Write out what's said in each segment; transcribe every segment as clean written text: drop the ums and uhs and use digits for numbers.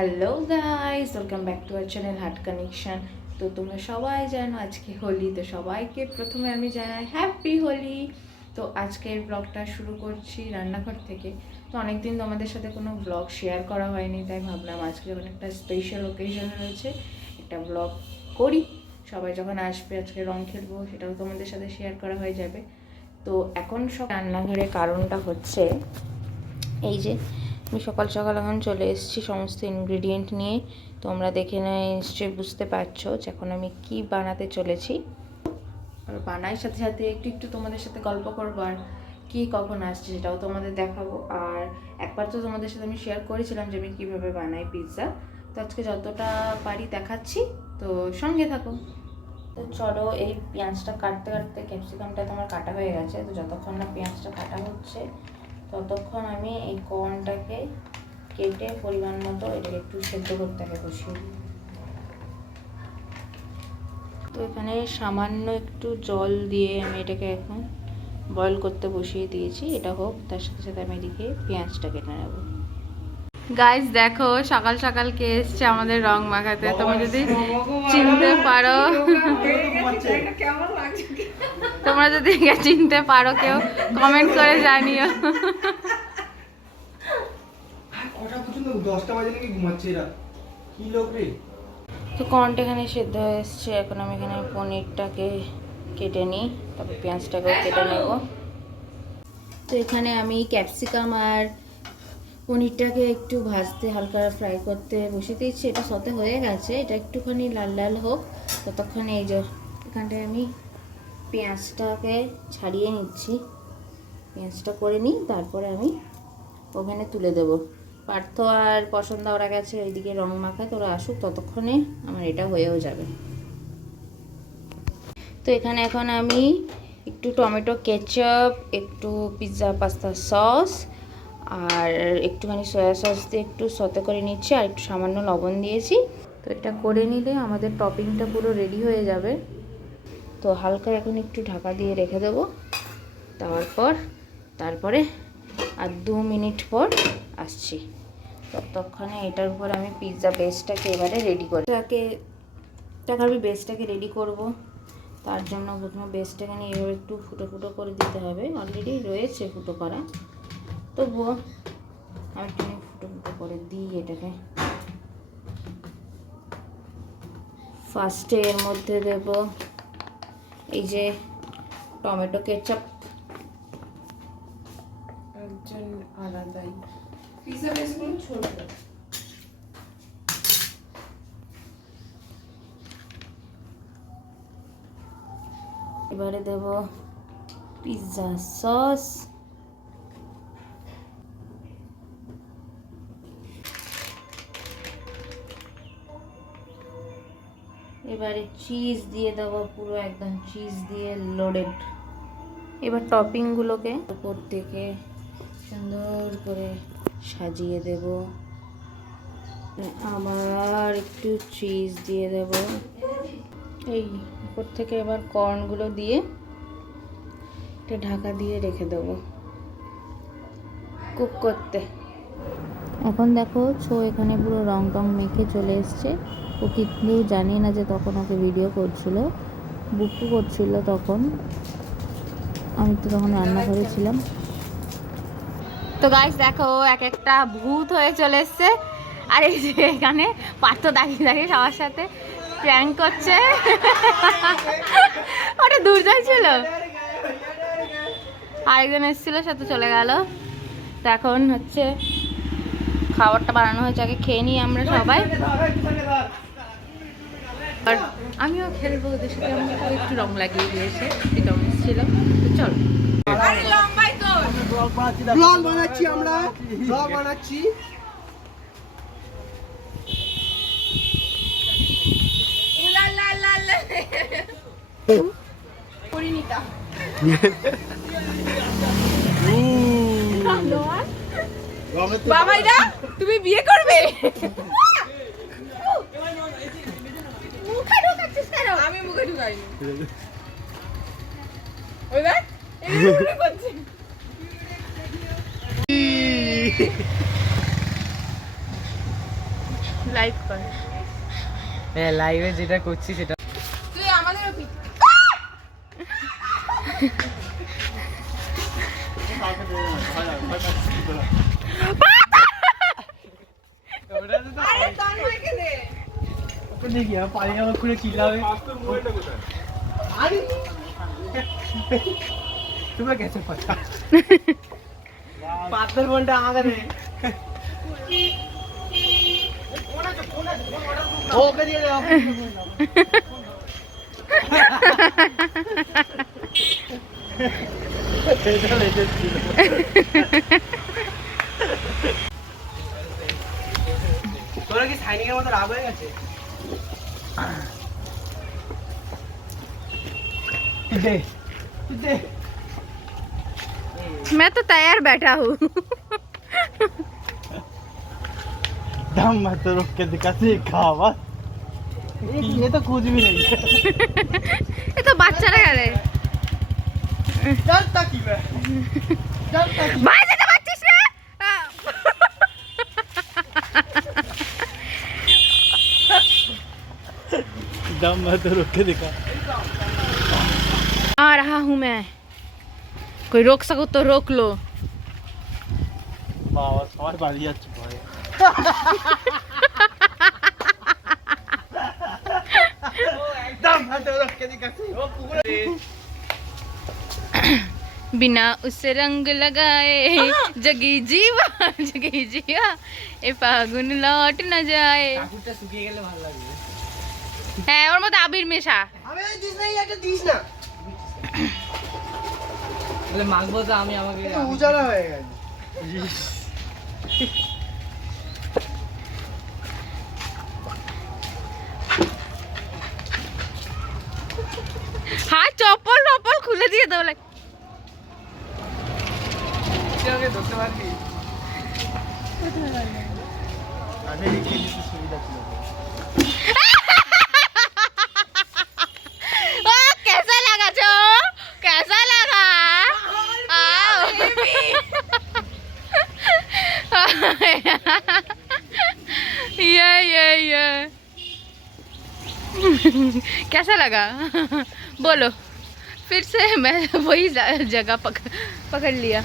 Hello guys, welcome back to our channel heart connection. তো তোমরা সবাই জানো আজকে হোলি, তো সবাইকে প্রথমে আমি জানাই হ্যাপি হোলি। তো আজকের ব্লগটা শুরু করছি রান্নাঘর থেকে। তো অনেকদিন তোমাদের সাথে কোনো ব্লগ শেয়ার করা হয়নি, তাই ভাবলাম আজকে যখন একটা স্পেশাল ওকেশন রয়েছে একটা ব্লগ করি। সবাই যখন আসবে আজকে রং খেলবো, সেটাও তোমাদের সাথে শেয়ার করা হয়ে যাবে। তো এখন সব রান্নাঘরের কারণটা হচ্ছে এই যে আমি সকাল সকাল এখন চলে এসেছি সমস্ত ইনগ্রিডিয়েন্ট নিয়ে। তোমরা দেখে নিশ্চয়ই বুঝতে পারছো যে এখন আমি কি বানাতে চলেছি। আর বানাই সাথে সাথে একটু একটু তোমাদের সাথে গল্প করবো, আর কী কখন আসছে সেটাও তোমাদের দেখাবো। আর একবার তো তোমাদের সাথে আমি শেয়ার করেছিলাম যে আমি কীভাবে বানাই পিৎজা। তো আজকে যতটা পারি দেখাচ্ছি, তো সঙ্গে থাকো। তো চলো, এই পেঁয়াজটা কাটতে কাটতে ক্যাপসিকামটা তোমার কাটা হয়ে গেছে। তো যতক্ষণ না পেঁয়াজটা কাটা হচ্ছে ততক্ষণ আমি এই কর্নটাকে কেটে পরিমাণ মতো এটাকে একটু সেদ্ধ করতে হবে, বসিয়ে দিই। তো এখানে সামান্য একটু জল দিয়ে আমি এটাকে এখন বয়েল করতে বসিয়ে দিয়েছি। এটা হোক, তার সাথে সাথে আমি এদিকে পেঁয়াজটা কেটে নেব। গাইস দেখো, সকাল সকাল কে এসছে আমাদের রং মাখাতে। তোমরা যদি চিনতে পারো, তোমরা যদি চিনতে পারো কেউ কমেন্ট করে জানিও। তো কর্নটা এখানে সেদ্ধ হয়ে এসছে। এখন আমি এখানে পনিরটাকে কেটে নিই, তারপর পেঁয়াজটাকেও কেটে নেব। তো এখানে আমি ক্যাপসিকাম আর পনিরটাকে একটু ভাজতে, হালকা ফ্রাই করতে বসিয়ে দিয়েছি। এটা সতে হয়ে গেছে, এটা একটুখানি লাল লাল হোক ততক্ষণে এই যে এখানটায় আমি পেঁয়াজটাকে ছাড়িয়ে নিচ্ছি। পেঁয়াজটা করে নিই, তারপরে আমি ওভেনে তুলে দেবো। পার্থ আর পছন্দ ওরা গেছে ওইদিকে রং মাখায়, তোরা আসুক, ততক্ষণে আমার এটা হয়েও যাবে। তো এখানে এখন আমি একটু টমেটো কেচাপ, একটু পিৎজা পাস্তা সস আর একটুখানি সয়া সস দিয়ে একটু সতে করে নিচ্ছি, আর একটু সামান্য লবণ দিয়েছি। তো এটা করে নিলে আমাদের টপিংটা পুরো রেডি হয়ে যাবে। তো হালকা এখন একটু ঢাকা দিয়ে রেখে দেবো। তারপরে আর 2 মিনিট পর আসছি। ততক্ষণে এটার উপর আমি পিৎজা বেসটাকে এবারে রেডি করে আমি বেসটাকে রেডি করব। তার জন্য প্রথমে বেসটাকে নিয়ে এভাবে একটু ফুটো ফুটো করে দিতে হবে। অলরেডি রয়েছে ফুটো করা, তবুও আমি একটু ফুটো ফুটো করে দিই এটাকে। ফার্স্টে এর মধ্যে দেব এই যে টমেটো কেচাপ, একজন আলাদাই পিৎজা বেসগুলো ছোট। এবারে দেব পিৎজা সস, এবারে চিজ দিয়ে দেবো, পুরো একদম চিজ দিয়ে লোডেড। এবার টপিংগুলোকে উপর থেকে সুন্দর করে সাজিয়ে দেব। আবার একটু চিজ দিয়ে দেব এই উপর থেকে। এবার কর্নগুলো দিয়ে এটা ঢাকা দিয়ে রেখে দেবো কুক করতে। এখন দেখো ছো এখানে পুরো রং টং মেখে চলে এসছে। ও কিন্তু জানি না যে তখন ওকে ভিডিও করছিল, বুকু করছিল তখন। আমি তো তখন রান্নাঘরে ছিলাম। তো গাইস দেখো, এক একটা ভূত হয়ে চলে এসছে। আর এই যে এখানে পার্থ দাঁড়িয়ে দাঁড়িয়ে সবার সাথে প্র্যাঙ্ক করছে। ওটা দুর্জয় ছিল, আরেকজন এসেছিল সাথে চলে গেল। তো এখন হচ্ছে খাবারটা বানানো হয়েছে, আগে খেয়ে নিই আমরা সবাই। আর আমিও খেলবো ওদের সাথে। আমাকে একটু রং লাগিয়ে দিয়েছে, যেটা ছিল। তো চল, ব্লগ বানাচ্ছি আমরা, ব্লগ বানাচ্ছি। পরিণীতা বাবাইরা, তুমি বিয়ে করবে? মুখে ঢুকাচ্ছিস কেন? আমি মুখে ঢুকাইনি। ওই দেখ, এই করছি। লাইভ কর। হ্যাঁ লাইভে যেটা করছি সেটা তুই আমাদেরও পিট। আরে তন্ময় কে দে। দেখি পানি যাওয়া খুলে চিল্লাবে আরে তোমরা গেছো পাতা পাতার বলটা আমাকে দে ওকে দিয়ে দে তোরা কি সাইনিকের মতো রাগ হয়ে গেছে दे दे मैं तो तैयार बैठा हूँ। दम मत रोक के दिखा सीखा बस ये तो कुछ भी नहीं है ये तो বাচ্চারা করে। डरता की मैं डरता की ভাই যেতে পারছিস না। दम मत रोक के दिखा आ रहा हूँ मैं, कोई रोक सको तो रोक लो। बाबा सवाल बाजी अच्छी भाई दम मत रोक के दिखा ओ पूरे बिना उसे रंग लगाए जगी जीवा जगी जिया ए फागुन लौट न जाए। কাকুরটা শুকিয়ে গেলে ভালো লাগবে হ্যাঁ ওর মধ্যে আবির মেশা। আমি দিস না এটা দিস না বলে মাখবো তো আমি আমাকে এটা উজালা হয়ে গেছে হাত চপ্পল টপ্পল খুলে দিয়ে দেবো। আমাকে ধরতে পারবি আমি লিখে দিতে সুবিধা ছিল ओ कैसा लगा जो कैसा लगा आओ ये कैसा लगा बोलो फिर से मैं वही जगह पकड़ लिया।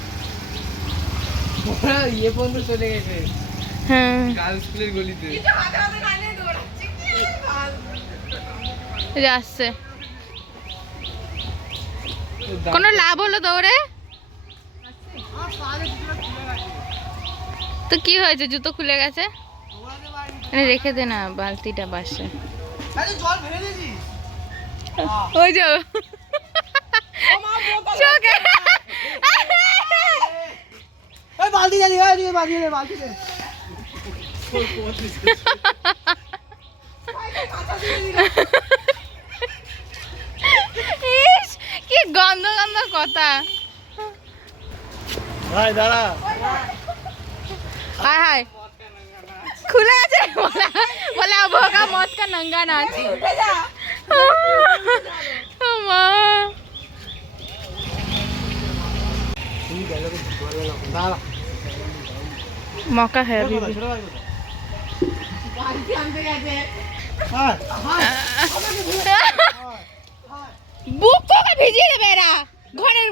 ওরা ইয়ে পর্যন্ত চলে গেছে हाँ গার্ল স্কুলের গলিতে যাচ্ছে কোনো লাভ হলো দৌড়ে তো কি হয়েছে জুতো খুলে গেছে এনে রেখে দে না বালতিটা বাসে আরে জল ভরে দিয়েছিস ওই যে চোখে এই বালতি জানি এই বালতি দে বালতি দে ইস কি গন্ধ গন্ধ কথা। ভাই দাঁড়া हाय हाय खुले আছে বলে আবহাওয়া মত কা নঙ্গা নাচ মা দাঁড়া मौका है अभी भी। হ্যাঁ বুক কোকে ভিজিয়ে দেবে এরা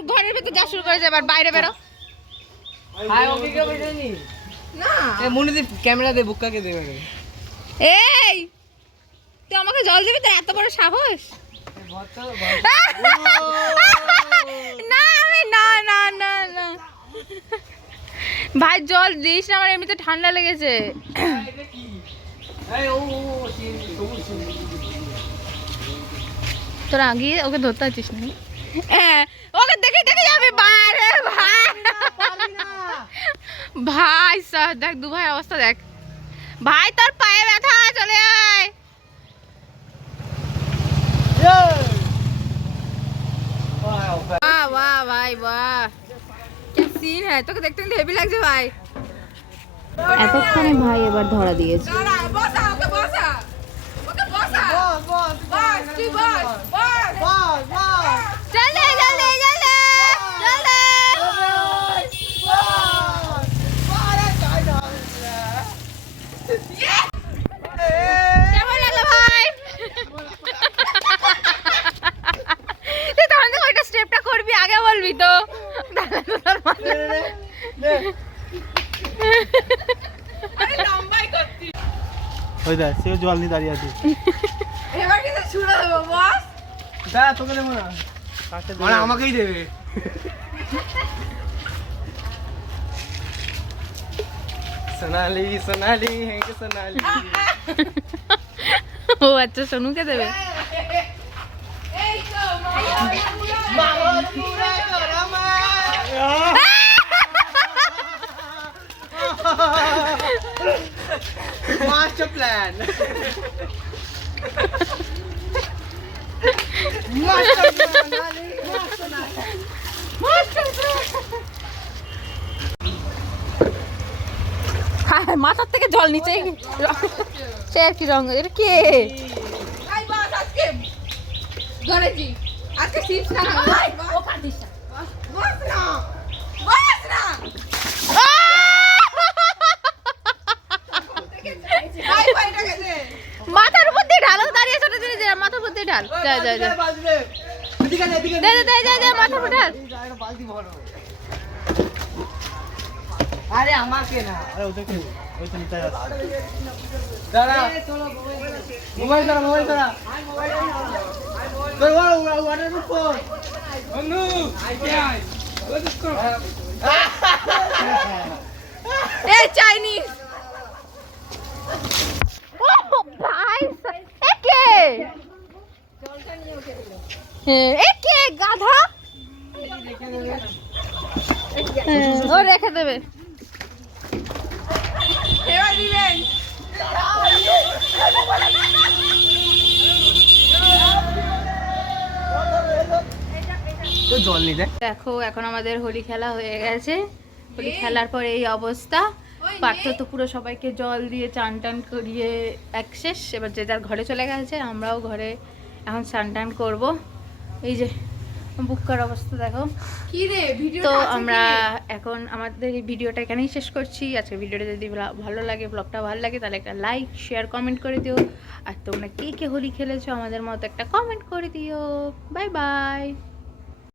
ঘরের ভিতর যা শুরু করেছে এবার বাইরে বেরো। হাই ওকে কে বলেনি না এ মনিদীপ ক্যামেরা দে বুক্কাকে দে মেরে এই তুই আমাকে জল দিবি তোর এত বড় সাহস। না আমি না না না না ভাই জল দিস না আমার এমনিতে ঠান্ডা লেগেছে। তোরা আগিয়ে ওকে ধরতে পারছিস না ওকে দেখে দেখে যাবে বাইরে ভাই ভাই স্যার দেখ দু ভাই অবস্থা দেখ ভাই তোর পায়ে ব্যথা চলে আয়। वाह वाह भाई वाह क्या सीन है তোকে দেখতে কিন্তু হেভি লাগছে ভাই। এতক্ষণে ভাই এবার ধরা দিয়েছে। বসা ওকে বসা ওকে বসা বস বস তুই বস বস বস বস চলে চলে চলে চলে আরে কাই না ওই দেখ সেও জল নিয়ে দাঁড়িয়ে আছে। এবার কিন্তু ছুড়ে দেবো বস। দাঁড়া তোকে দেবো না, কাকে মানে আমাকেই দেবে। সোনালি সোনালি হ্যাঁ সোনালি। ও আচ্ছা সোনুকে দেবে। এই তো মাস্টার প্ল্যান। হ্যাঁ মাথার থেকে জল নিচে সে আর কি রঙ এটা কে? মাথার উপর দিয়ে ঢালো, দাঁড়িয়ে ছোট জিনিস মাথার উপর দিয়ে ঢাল। যা যা যা দে দে দে দে মাথার উপর ঢাল। আরে আমাকে না, আরে ওদেরকে ওই তো নিতে যাচ্ছে। দাঁড়া মোবাইল ধরা, মোবাইল ধরা। তোর ওয়াটার ফোন বন্ধু আইতে আই এ চাইনিজ ও ভাই একে একে গাধা ও রেখে দেবে। তো জল নিতে। দেখো এখন আমাদের হোলি খেলা হয়ে গেছে, হোলি খেলার পর এই অবস্থা। পার্থ তো পুরো সবাইকে জল দিয়ে চান টান করিয়ে এক শেষ, এবার যে যার ঘরে চলে গেছে, আমরাও ঘরে এখন চান টান করবো। এই যে বুককার অবস্থা দেখো কি রে ভিডিও। তো আমরা এখন আমাদের এই ভিডিওটা এখানেই শেষ করছি। আজকে ভিডিওটা যদি ভালো লাগে, ব্লগটা ভালো লাগে, তাহলে একটা লাইক শেয়ার কমেন্ট করে দিও। আর তোমরা কে কে হোলি খেলেছো আমাদের মতো একটা কমেন্ট করে দিও। Bye bye.